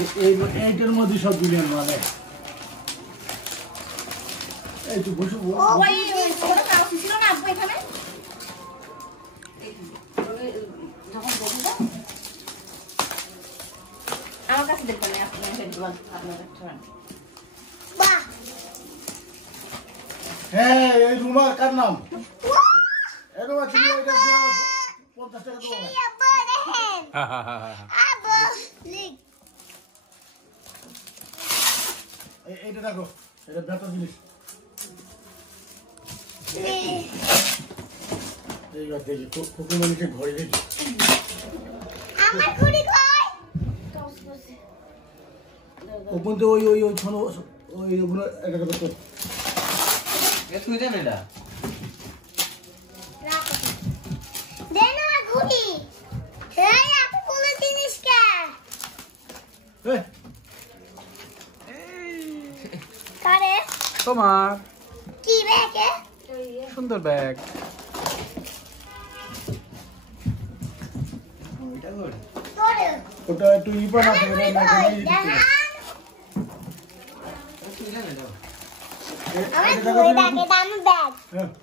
এইটার মধ্যে সব বিলিয়ন মানে এই তো বসে ওই ছোট কাগজ ছিল না আপু এখানে যখন বসে আমার কাছে দেখবেন আপনি বাহ হ্যাঁ এই রুমার কার নাম এই রুমার তুমি এটা 50 টাকা দাও আবু লিখ এইটা দেখো এটা বেটা জিনিস এই দেখি কোকো মনিকে ঘরে দেখি আমার ঘড়ি কই ওপন তো ওই ছনো ওই ওগুলো একটা করতে এ তুই দেন এটা রাখো দেন আমার ঘড়ি এই আপু কোন জিনিস কে কারে তোমার কি ব্যাগে সুন্দর ব্যাগ ওইটা কর তোরে ওটা একটু ইপা না থাকে না তুই দেন এটা আমার ঘড়ি ব্যাগে দাম ব্যাগ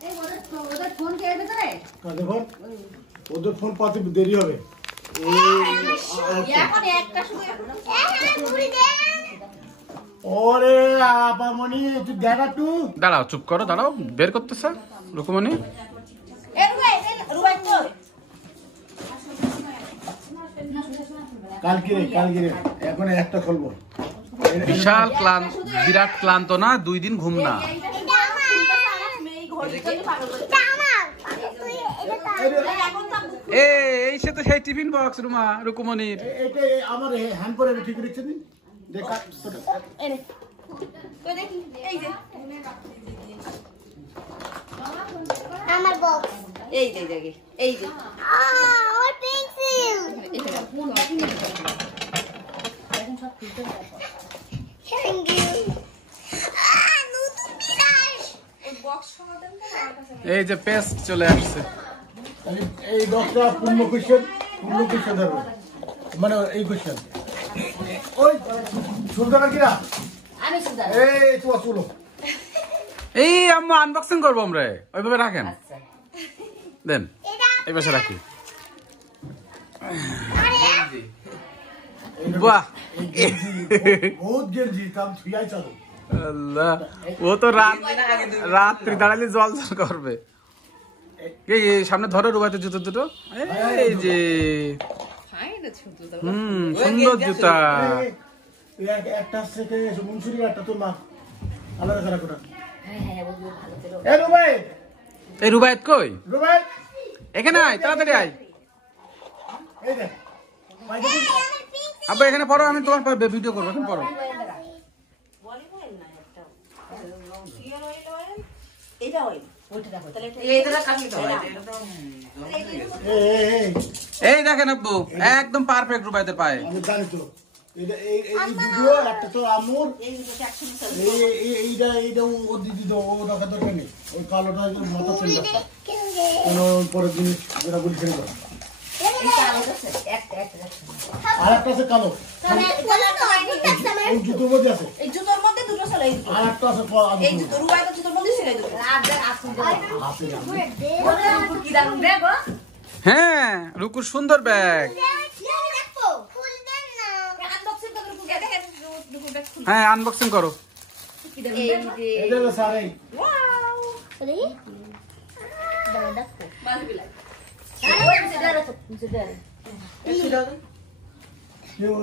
এই ওদের ফোন কে এবে করে কাদের ফোন ওদের ফোন পাতে দেরি হবে এখন একটা শুধু ঘড়ি দে ওরে আপামনি তুই দেখা তুই দাঁড়াও চুপ করো দাঁড়াও বের করতেছে রুকুমনি এ রুবাই তো কালকে রে এখন একটা খুলবো বিশাল বিরাট ক্লান্ত না 2 দিন ঘুম না এটা আমার মেয়ে ঘড়ি চলে পাগল করে এটা আমার তুই এটা এখন তো এই সে তো সেই টিফিন বক্স রুকুমনির এইটা আমার হ্যান্ড করে ঠিক রেখেছে নি দেখা এনে কই দেখি এই যে আমার বক্স এই যে এই যে ওর পেন্সিল থ্যাংক ইউ নতুন বিরাট ওই বক্স সমাধান না আমার কাছে এই যে পেস্ট চলে আসছে এই ডক্টর পূর্ণ কোশ্চেন ধরবে মানে এই কোশ্চেন ওই সুন্দর কিরা আমি সুন্দর এই তো চলো এই আম্মা আনবক্সিং করবো আমরা ওইভাবে রাখেন দেন এই পাশে রাখি বাহ বহুত গেঞ্জি কাম ছুঁয়াই চালু আল্লাহ ও তো রাত্রি দাঁড়ালে জল করবে এই সামনে ধরো রুবাইতে জুতো দুটো এই যে সুন্দর জুতা একটা থেকে মুন্সুরি একটা তো মা আলাদা খারাপ করে হ্যাঁ বুঝলো ভালো ছিল এ রুবাই এই রুবাইত কই রুবাই এখানে আয় তাড়াতাড়ি আয় এই দেখ ভাই দেখুন আব্বা এখানে পড়ো আমি তোমার ভিডিও করবো এখন পড়ো এটা ওই ওইটা দেখো তাহলে এইটা কাটলি তো এটা তো এই এই দেখেন আব্বু একদম পারফেক্ট রুবাইতের পায়ে আমি জানি তো এই ভিডিও একটা তো আমুর এই দুটো একসঙ্গে এইটা ও দিদি তো ও দেখা দরকার নেই ওই কালোটা মাথা চলে কোনো পরের জিনিস যেটা বলি ছেড়ে দাও আর একটা আছে কালো এই জুতোর মধ্যে আছে এই জুতোর মধ্যে দুটো ছিল আর একটা আছে এই জুতো রুবাইতে জুতোর মধ্যে ছিল এই দুটো কি দারুণ ব্যাগ হ্যাঁ রুকুর সুন্দর ব্যাগ হ্যাঁ আনবক্সিং করো এই দেখো সারে একটু দাও কেউ